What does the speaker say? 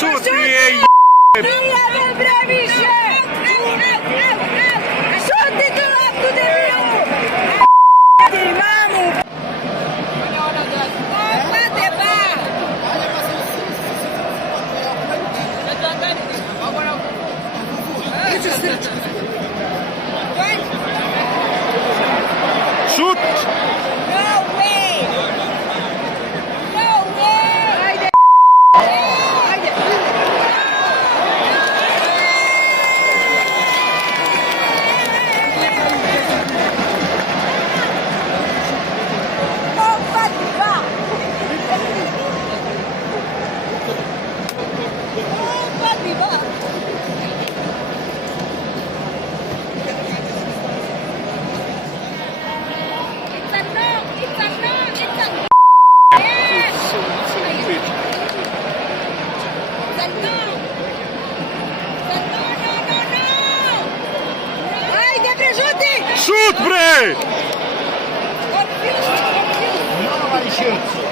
Шут jej Wyjadę, brawisze! Co ty tu mam tu debilu? Ty mamu! Ładnie, ba! Szut! No way! No way! Hajde! Hajde! Opadli, ba! Opadli, ba! It's a no! It's a no! It's a no! Yes! It's a no! It's a no, no, no, no! Hajde, przerzuty! Szut, bre! Confused, confused. Dawaj się!